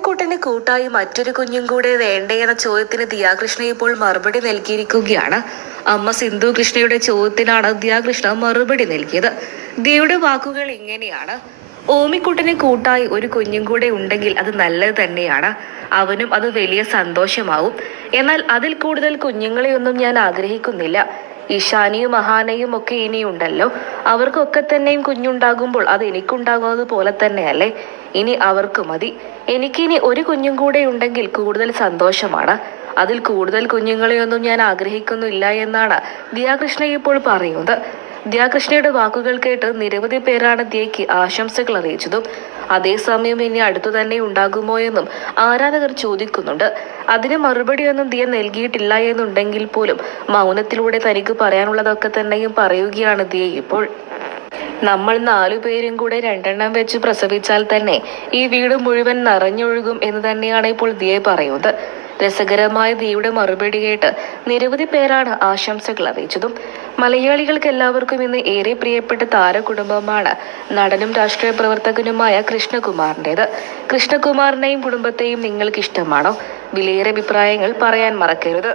ഓമിക്കുട്ടന് കൂട്ടായി മറ്റൊരു കുഞ്ഞും കൂടെ വേണ്ടേ എന്ന ചോദ്യത്തിന് ദിയാകൃഷ്ണ ഇപ്പോൾ മറുപടി നൽകിയിരിക്കുകയാണ്. അമ്മ സിന്ധു കൃഷ്ണയുടെ ചോദ്യത്തിനാണ് ദിയാകൃഷ്ണ മറുപടി നൽകിയത്. ദിയയുടെ വാക്കുകൾ ഇങ്ങനെയാണ്: ഓമിക്കുട്ടന് കൂട്ടായി ഒരു കുഞ്ഞും കൂടെ ഉണ്ടെങ്കിൽ അത് നല്ലത് തന്നെയാണ്. അവനും അത് വലിയ സന്തോഷമാവും. എന്നാൽ അതിൽ കൂടുതൽ കുഞ്ഞുങ്ങളെയൊന്നും ഞാൻ ആഗ്രഹിക്കുന്നില്ല. ഇഷാനിയും അഹാനയും ഒക്കെ ഇനിയുണ്ടല്ലോ. അവർക്കൊക്കെ തന്നെയും കുഞ്ഞുണ്ടാകുമ്പോൾ അത് എനിക്കുണ്ടാകുന്നത് പോലെ തന്നെയല്ലേ? ഇനി അവർക്ക് മതി. എനിക്കിനി ഒരു കുഞ്ഞും കൂടെ ഉണ്ടെങ്കിൽ കൂടുതൽ സന്തോഷമാണ്. അതിൽ കൂടുതൽ കുഞ്ഞുങ്ങളെയൊന്നും ഞാൻ ആഗ്രഹിക്കുന്നില്ല എന്നാണ് ദിയാകൃഷ്ണ ഇപ്പോൾ പറയുന്നത്. ദിയാകൃഷ്ണയുടെ വാക്കുകൾ കേട്ട് നിരവധി പേരാണ് ദിയയ്ക്ക് ആശംസകൾ അറിയിച്ചതും. അതേസമയം ഇനി അടുത്തു തന്നെ ഉണ്ടാകുമോ എന്നും ആരാധകർ ചോദിക്കുന്നുണ്ട്. അതിന് മറുപടിയൊന്നും ദിയ നൽകിയിട്ടില്ല എന്നുണ്ടെങ്കിൽ പോലും മൗനത്തിലൂടെ തനിക്ക് പറയാനുള്ളതൊക്കെ തന്നെയും പറയുകയാണ് ദിയ ഇപ്പോൾ. നമ്മൾ 4 പേരും കൂടെ 2 വെച്ച് പ്രസവിച്ചാൽ തന്നെ ഈ വീട് മുഴുവൻ നിറഞ്ഞൊഴുകും എന്ന് തന്നെയാണ് ഇപ്പോൾ ദിയ പറയുന്നത്. രസകരമായ ദിയയുടെ മറുപടി കേട്ട് നിരവധി പേരാണ് ആശംസകൾ അറിയിച്ചതും. മലയാളികൾക്ക് എല്ലാവർക്കും ഇന്ന് ഏറെ പ്രിയപ്പെട്ട താരകുടുംബമാണ് നടനും രാഷ്ട്രീയ പ്രവർത്തകനുമായ കൃഷ്ണകുമാറിൻ്റെത്. കൃഷ്ണകുമാറിനെയും കുടുംബത്തെയും നിങ്ങൾക്ക് ഇഷ്ടമാണോ? വിലയേറെ അഭിപ്രായങ്ങൾ പറയാൻ മറക്കരുത്.